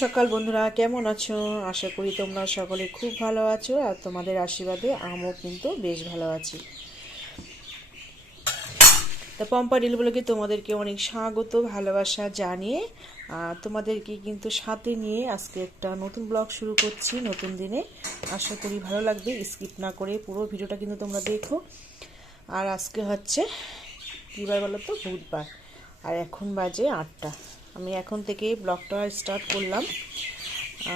সকাল বন্ধুরা, কেমন আছো? আশা করি তোমরা সকলে খুব ভালো আছো আর তোমাদের আশীর্বাদে আমিও কিন্তু বেশ ভালো আছি। তা পম্পা রিল ব্লগে তোমাদেরকে অনেক স্বাগত ভালোবাসা জানিয়ে তোমাদেরকে কিন্তু সাথে নিয়ে আজকে একটা নতুন ব্লগ শুরু করছি নতুন দিনে। আশা করি ভালো লাগবে, স্কিপ না করে পুরো ভিডিওটা কিন্তু তোমরা দেখো। আর আজকে হচ্ছে কী বার বলো তো? বুধবার। আর এখন বাজে 8টা। আমি এখন থেকে ব্লগটা স্টার্ট করলাম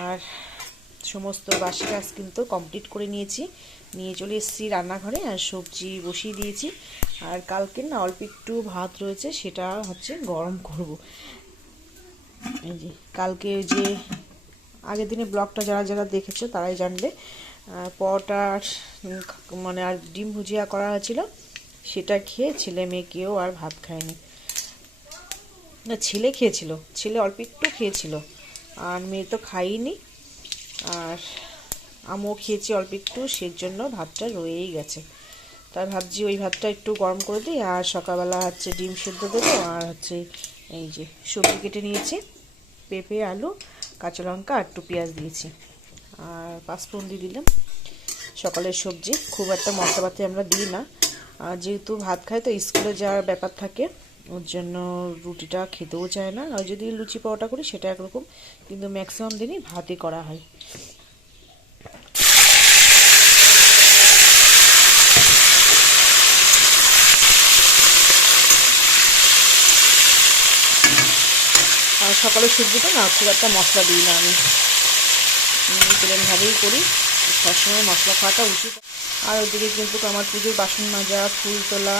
আর সমস্ত বাসি কাজ কিন্তু কমপ্লিট করে নিয়ে চলে এসেছি রান্নাঘরে আর সবজি বসিয়ে দিয়েছি। আর কালকে না অল্প একটু ভাত রয়েছে, সেটা হচ্ছে গরম করব। এই যে কালকে যে আগের দিনে ব্লগটা যারা যারা দেখেছো তারাই জানবে, পরোটা মানে আর ডিম ভুজিয়া করা হয়েছিল, সেটা খেয়ে ছেলে মেয়ে কেউ আর ভাত খায়নি। না, ছেলে খেয়েছিল, ছেলে অল্প একটু খেয়েছিল আর মেয়ে তো খাইনি। আর আমিও খেয়েছি অল্প একটু, সেজন্য ভাতটা রয়েই গেছে। তাই ভাবছি ওই ভাতটা একটু গরম করে দিই। আর সকালবেলা হচ্ছে ডিম সেদ্ধ দেবো আর হচ্ছে এই যে সবজি কেটে নিয়েছি, পেঁপে, আলু, কাঁচা লঙ্কা আর একটু পেঁয়াজ দিয়েছি আর পাঁচফোড়ন দিয়ে দিলাম। সকালের সবজি খুব একটা মশলাপাতি আমরা দিই না, আর যেহেতু ভাত খাই তো স্কুলে যাওয়ার ব্যাপার থাকে, ওর জন্য রুটিটা খেতেও চায় না। আর যদি লুচি পাওয়াটা করি সেটা একরকম, কিন্তু ম্যাক্সিমাম দিনই ভাতই করা হয়। আর সকালের সবজিটা না খুব একটা মশলা দিই না, আমি প্লেনভাবেই করি। সবসময় মশলা খাওয়াটা উচিত। আর ওদিকে কিন্তু আমার পুজোর বাসন মাজা, ফুল তোলা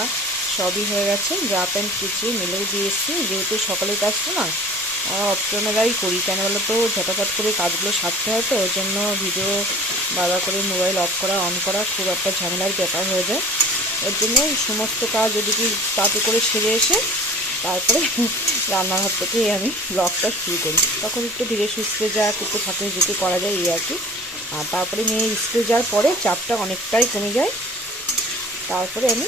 সবই হয়ে গেছে। যা প্যান্ট কেচে মেলেও দিয়ে এসেছি। যেহেতু সকালের কাজটা না অপশনালাই করি, কেন বলো তো, ঝটাফট করে কাজগুলো সারতে হয়, তো ওর জন্য ভিডিও বারবার করে মোবাইল অফ করা অন করা খুব একটা ঝামেলার ব্যাপার হয়ে যায়। ওর জন্য সমস্ত কাজ ওদিকে তাতে করে সেরে এসে তারপরে রান্নাঘর থেকে আমি ব্লগটা শুরু করি। তখন একটু ধীরে সুস্থে যা একটু ফাঁকে ঝুঁকে করা যায় এই আর কি। আর তারপরে মেয়ে স্কুলে যাওয়ার পরে চাপটা অনেকটাই কমে যায়। তারপরে আমি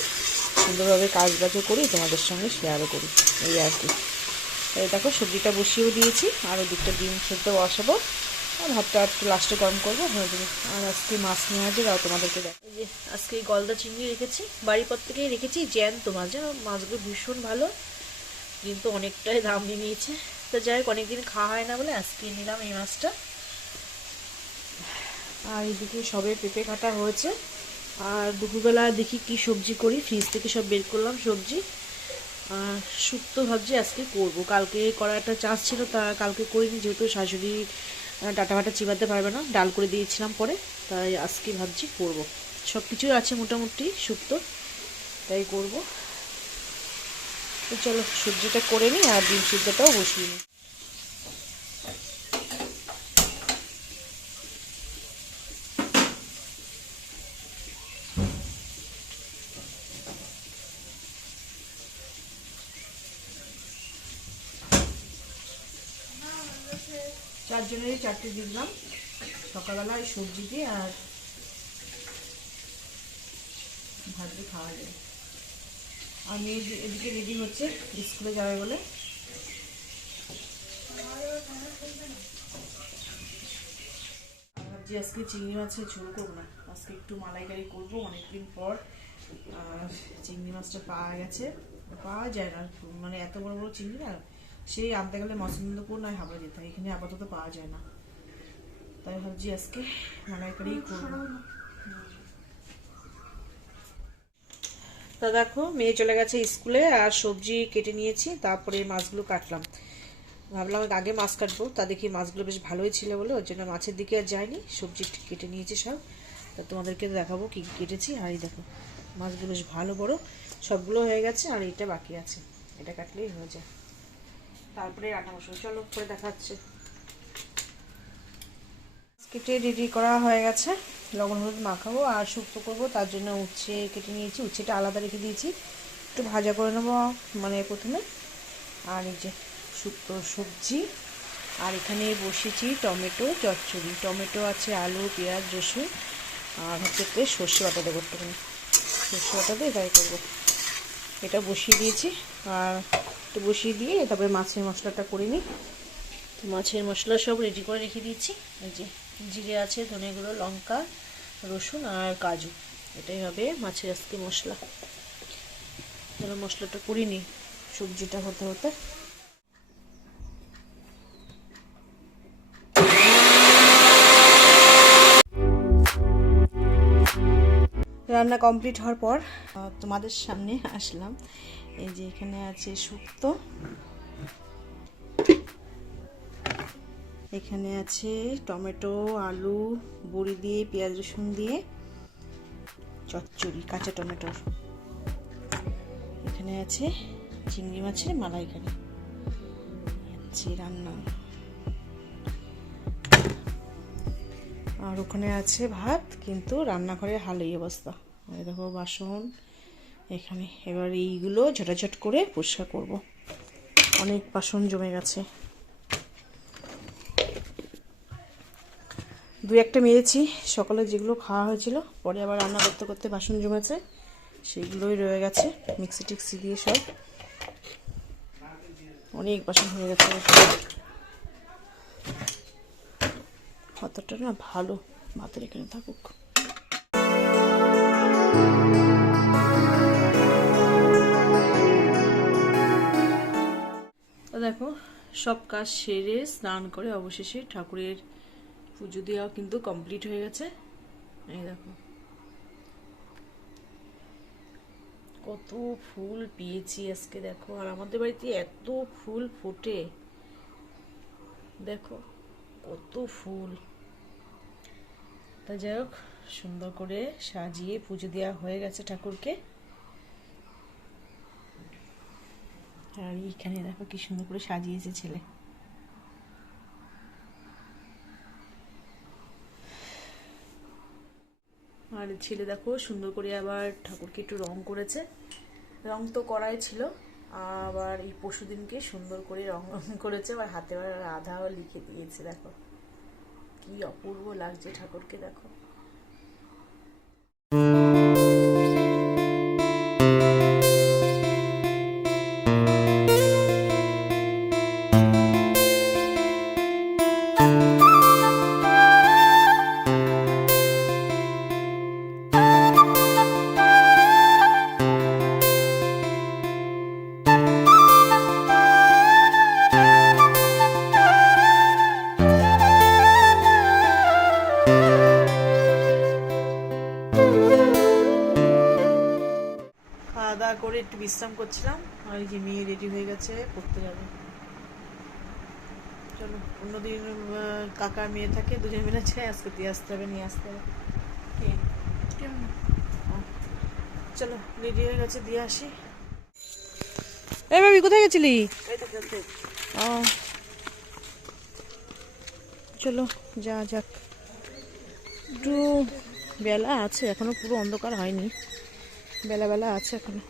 সুন্দরভাবে কাজবাজও করি, তোমাদের সঙ্গে শেয়ারও করি এই আর কি। এই দেখো সবজিটা বসিয়েও দিয়েছি আর ওদিকটা ডিম সেদ্ধ বসাবো আর ভাতটা একটু লাস্টে গরম করবো, হয়ে যাবে। আর আজকে মাছ নিয়ে আসবে, আর তোমাদেরকে দেখ এই যে আজকে এই গলদা চিংড়ি রেখেছি, বাড়ির পর থেকেই রেখেছি জ্যান্ত মাছ। যেন মাছগুলো ভীষণ ভালো, কিন্তু অনেকটাই দাম নিয়ে নিয়েছে। তো যাই হোক, অনেকদিন খাওয়া হয় না বলে আজকে নিলাম এই মাছটা। আর এদিকে সবে পেঁপে কাটা হয়েছে। আর দুপুরবেলা দেখি কি সবজি করি, ফ্রিজ থেকে সব বের করলাম সবজি। শুক্তো ভাবছি আজকে করব, কালকে করার একটা চান্স ছিল, তা কালকে করিনি, যেহেতু শাশুড়ি ডাটা ফাটা চিবাতে পারবে না, ডাল করে দিয়েছিলাম পরে, তাই আজকে ভাবছি করব। সব কিছুই আছে মোটামুটি শুক্তো, তাই করব। তো চলো সবজিটা করে নিই আর ডিম সিদ্ধটাও বসিয়ে নিই। চারজনেরই 4টে দিলাম সকালবেলায় সবজি দিয়ে, আর ভাত দিয়ে খাওয়া যায়। আর মেয়ে এদিকে রেডি হচ্ছে স্কুলে যাবে বলে। ভাবছি আজকে চিংড়ি মাছের ঝোল করবো না, আজকে একটু মালাইকারি করবো অনেকদিন পর। আর চিংড়ি মাছটা পাওয়া গেছে, পাওয়া যায় না, মানে এত বড় বড় চিংড়ি না, সেই আনতে গেলে মসলিন্দপুর নয় হাবড়া যেতে হয়, এখানে আপাতত পাওয়া যায় না। তাই ভাবছি আজকে মালাইকারি করবো। তা দেখো মেয়ে চলে গেছে স্কুলে আর সবজি কেটে নিয়েছি, তারপরে মাছগুলো কাটলাম। ভাবলাম আগে মাছ কাটবো, তা দেখি মাছগুলো বেশ ভালোই ছিল বলে ওর জন্য মাছের দিকে আর যাইনি, সবজি কেটে নিয়েছি সব। তা তোমাদেরকে দেখাবো কী কী কেটেছি। আর এই দেখো মাছগুলো বেশ ভালো বড়, সবগুলো হয়ে গেছে আর এটা বাকি আছে, এটা কাটলেই হয়ে যায়। তারপরে রান্না বসাবো, চলো করে দেখাচ্ছে। কেটে রেডি করা হয়ে গেছে, লবণ হলুদ মাখাবো আর শুক্তো করবো, তার জন্য উচ্ছে কেটে নিয়েছি, উচ্ছেটা আলাদা রেখে দিয়েছি, একটু ভাজা করে নেবো মানে প্রথমে। আর এই যে শুক্তো সবজি, আর এখানে বসিয়েছি টমেটো চচ্চড়ি, টমেটো আছে, আলু, পেঁয়াজ, রসুন, আর হচ্ছে সর্ষে বাটা দেবো, একটুখানি সর্ষে বাটা দিয়ে এটাই করবো। এটা বসিয়ে দিয়েছি আর একটু বসিয়ে দিয়ে তারপরে মাছের মশলাটা করে নিই। তো মাছের মশলা সব রেডি করে রেখে দিয়েছি। এই যে জিরে আছে, ধনে গুঁড়ো, লঙ্কা, রসুন আর কাজু, এটাই হবে মাছের আজকে মশলা। যেন মশলাটা করিনি, সবজিটা হতে হতে। রান্না কমপ্লিট হওয়ার পর তোমাদের সামনে আসলাম। এই যে এখানে আছে শুক্তো, এখানে আছে টমেটো, আলু, বড়ি দিয়ে, পেঁয়াজ রসুন দিয়ে চচ্চড়ি, কাঁচা টমেটোর। এখানে আছে চিংড়ি মাছের মালাইকারি। আছে রান্না। আর ওখানে আছে ভাত, কিন্তু রান্নাঘরে হাল এই অবস্থা। এই দেখো বাসন এখানে। এবার এইগুলো ঝটাঝট করে পরিষ্কার করব, অনেক বাসন জমে গেছে। দু একটা মেরেছি সকালে, যেগুলো খাওয়া হয়েছিল, পরে আবার রান্না করতে করতে বাসন জমেছে, সেগুলোই রয়ে গেছে মিক্সি টিক্সি দিয়ে। সব অনেক বাসন হয়ে গেছে। হাতটা না ভালো, ভাতের এখানে থাকুক। দেখো সব কাজ সেরে স্নান করে অবশেষে ঠাকুরের পুজো দেওয়া কিন্তু কমপ্লিট হয়ে গেছে। এই দেখো কত ফুল পেয়েছি আজকে, দেখো। আর আমাদের বাড়িতে এত ফুল ফোটে, দেখো কত ফুল। তা যাই হোক, সুন্দর করে সাজিয়ে পুজো দেওয়া হয়ে গেছে ঠাকুরকে। আর এইখানে দেখো কি সুন্দর করে সাজিয়েছে ছেলে। আর ছেলে দেখো সুন্দর করে আবার ঠাকুরকে একটু রং করেছে। রং তো করাই ছিল, আবার এই পরশুদিনকে সুন্দর করে রং করেছে, আবার হাতে আবার রাধাও লিখে দিয়েছে। দেখো কি অপূর্ব লাগছে ঠাকুরকে, দেখো। খাওয়া দাওয়া করে একটু বিশ্রাম করছিলাম। আর এই যে মেয়ে রেডি হয়ে গেছে, পড়তে যাবে। চলো, অন্যদিন কাকার মেয়ে থাকে, দুজন মিলে আছে, আজকে দিয়ে আসতে হবে, নিয়ে আসতে হবে। চলো রেডি হয়ে গেছে, দিয়ে আসি। এই ভাবি কোথায় গেছিলি? চলো যা যাক। একটু বেলা আছে এখনো, পুরো অন্ধকার হয়নি, বেলা বেলা আছে এখনো।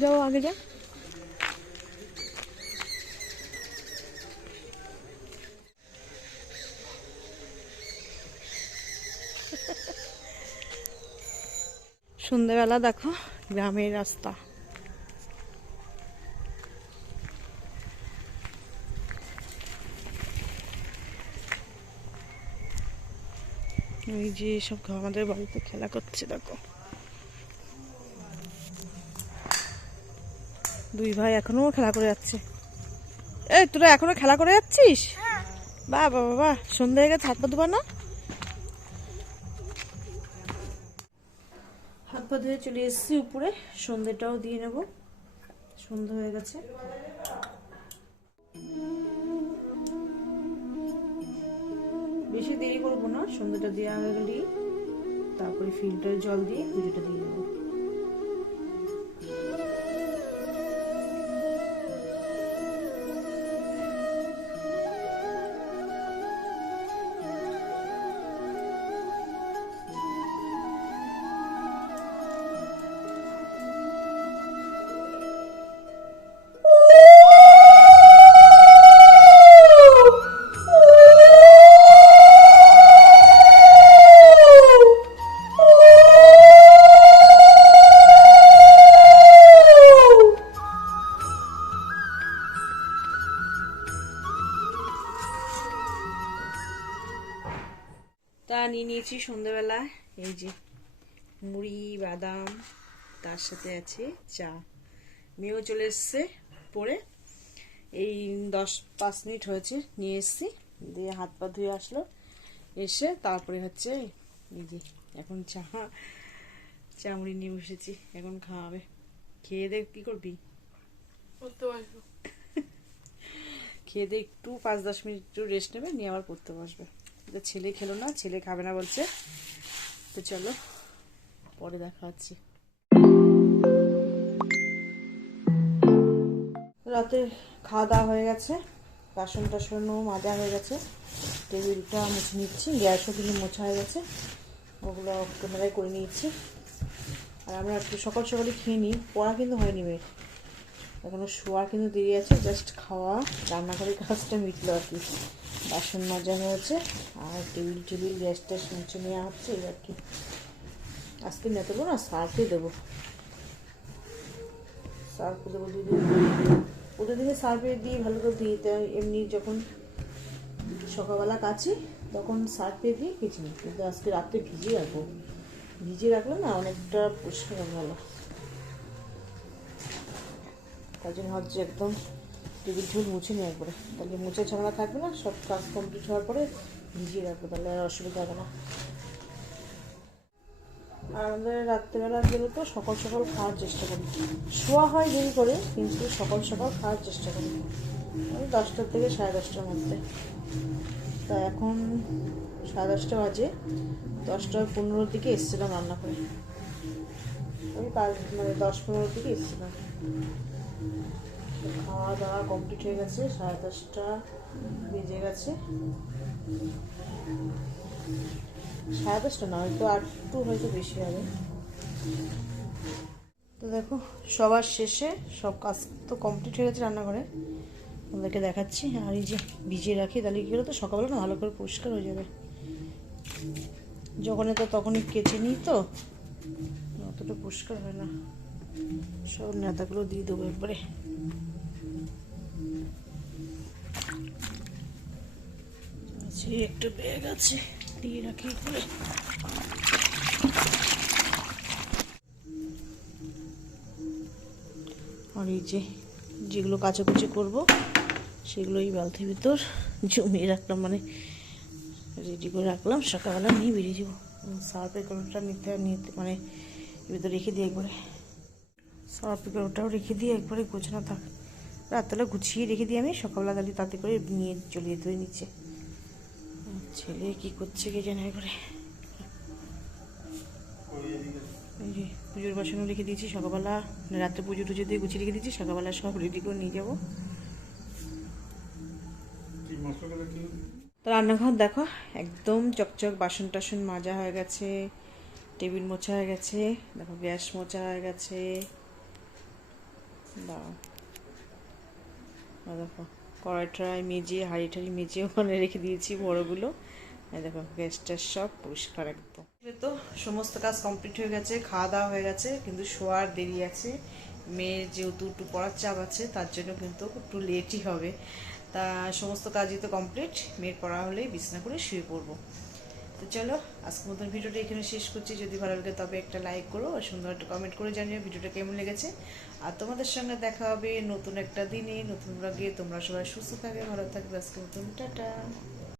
যাও আগে যা। সন্ধ্যাবেলা দেখো গ্রামের রাস্তা। এই যে সব আমাদের বাড়িতে খেলা করছে, দেখো। দুই ভাই এখনো খেলা করে যাচ্ছে। এই তোরা এখনো খেলা করে যাচ্ছিস? বাহ বাবা বাহ, সন্ধ্যা হয়ে গেছে, হাত পা ধোবা না? হাত পা ধুয়ে চলে এসেছি উপরে, সন্ধ্যেটাও দিয়ে নেব, সন্ধ্যা হয়ে গেছে। বেশি দেরি করবো না, সন্ধ্যাটা দেওয়া হয়ে গেলেই তারপরে ফিল্টারে জল দিয়ে পুজোটা দিয়ে নেবো। নিয়ে নিয়েছি সন্ধ্যাবেলা, এই যে মুড়ি বাদাম, তার সাথে আছে চা। মেয়েও চলে এসছে পরে, এই 10-5 মিনিট হয়েছে নিয়ে এসছি, দিয়ে হাত পা ধুয়ে আসলো, এসে তারপরে হচ্ছে এই যে এখন চা মুড়ি নিয়ে বসেছি, এখন খাওয়াবে। খেয়ে দে কি করবি? খেয়ে দে একটু 5-10 মিনিট একটু রেস্ট নেবে, নিয়ে আবার পড়তে বসবে। ছেলে খেলো না, ছেলে খাবে না বলছে। তো চলো পরে দেখা হচ্ছে। রাতে খাওয়া দাওয়া হয়ে গেছে, বাসন টাসনও মাজা হয়ে গেছে, টেবিলটা মুছে নিচ্ছি, গ্যাসও কিন্তু মোছা হয়ে গেছে, ওগুলো ক্যামেরায় করে নিয়েছি। আর আমরা একটু সকাল সকালে খেয়ে নিই, পড়া কিন্তু হয়নি মেয়ের, এখনো শোয়ার কিন্তু দেরি আছে, জাস্ট খাওয়া রান্নাঘরের কাজটা মিটলো আর কি। বাসন মাজা হয়েছে আর টেবিল গ্যাস ট্যাস মুছে নেওয়া হচ্ছে, এই আর কি। আজকে না দেবো না, সার্ফে দেবো, সার্ফে দেবো দুদিন, প্রতিদিনে সার্ফে দিই, ভালো করে দিই। এমনি যখন সকালবেলা কাছি তখন সার্ফে দিয়ে কেচে নিই, কিন্তু আজকে রাত্রে ভিজিয়ে রাখবো, ভিজিয়ে রাখলে না অনেকটা পরিষ্কার ভালো। তার জন্য হচ্ছে একদম টেবিল ঝুল মুছে নিই একবারে, তাহলে মুছে ঝামেলা থাকবে না, সব কাজ কমপ্লিট হওয়ার পরে ভিজিয়ে রাখবো, তাহলে আর অসুবিধা হবে না। আর আমাদের রাত্রেবেলা গেলে তো সকাল সকাল খাওয়ার চেষ্টা করি, শোয়া হয় দেরি করে, কিন্তু সকাল সকাল খাওয়ার চেষ্টা করি, ওই 10টা থেকে 10:30টার মধ্যে। তা এখন 10:30 বাজে, 10টা-15 দিকে এসেছিলাম রান্না করে, ওই 10-15 দিকে এসেছিলাম। খাওয়া দাওয়া কমপ্লিট হয়ে গেছে, 10:30টা বেজে গেছে, 10:30টা না, হয়তো 8 হয়তো বেশি হবে। তো দেখো সবার শেষে সব কাজ তো কমপ্লিট হয়ে গেছে রান্নাঘরে, ওদেরকে দেখাচ্ছি। আর এই যে ভিজিয়ে রাখি, তাহলে কী হলো তো সকালবেলা না ভালো করে পরিষ্কার হয়ে যাবে, যখনই তো তখনই কেচে নিই, তো অতটা পরিষ্কার হয় না। সব নেতাগুলো দিয়ে দেবো একবারে। একটা ব্যাগ আছে, দিয়ে রাখি করে। আর এই যে যেগুলো কাচাকুচি করবো সেগুলো এই বালতির ভিতর জমিয়ে রাখলাম, মানে রেডি করে রাখলাম, সকালবেলা নিয়ে বেরিয়ে যাবো। সার্ফের কলটা নিতে মানে এর ভিতরে রেখে দিয়ে একবারে, সার্ফের কলটাও রেখে দিয়ে একবারে গোছানো থাক, রাতবেলা গুছিয়ে রেখে দিই আমি, সকালবেলা তাহলে তাতে করে নিয়ে চলে যেতে হয় নিচে। ছেলে কি করছে কে জানে করে। এই যে পুজোর বাসনও রেখে দিয়েছি, সকালবেলা রাত্রে পুজো টুজো দিয়ে গুছিয়ে রেখে দিয়েছি, সকালবেলা সব রেডি করে নিয়ে যাবো। তো রান্নাঘর দেখো একদম চকচক, বাসন টাসন মাজা হয়ে গেছে, টেবিল মোছা হয়ে গেছে, দেখো গ্যাস মোছা হয়ে গেছে, দেখো কড়াই টড়াই মেজে, হাঁড়ি টাড়ি মেজে ওখানে রেখে দিয়েছি বড়গুলো। দেখো গ্যাস ট্যাস সব পরিষ্কার একদম। তো সমস্ত কাজ কমপ্লিট হয়ে গেছে, খাওয়া দাওয়া হয়ে গেছে, কিন্তু শোয়ার দেরি আছে। মেয়ের যেহেতু একটু পড়ার চাপ আছে, তার জন্য কিন্তু একটু লেটই হবে। তা সমস্ত কাজই তো কমপ্লিট, মেয়ের পড়া হলেই বিছানা করে শুয়ে পড়বো। তো চলো আজকের মতন ভিডিওটা এখানে শেষ করছি। যদি ভালো লাগে তবে একটা লাইক করো আর সুন্দর একটা কমেন্ট করে জানিও ভিডিওটা কেমন লেগেছে। আর তোমাদের সঙ্গে দেখা হবে নতুন একটা দিনে, নতুন ব্লগে। তোমরা সবাই সুস্থ থাকবে, ভালো থাকবে। আজকের মতন টাটা।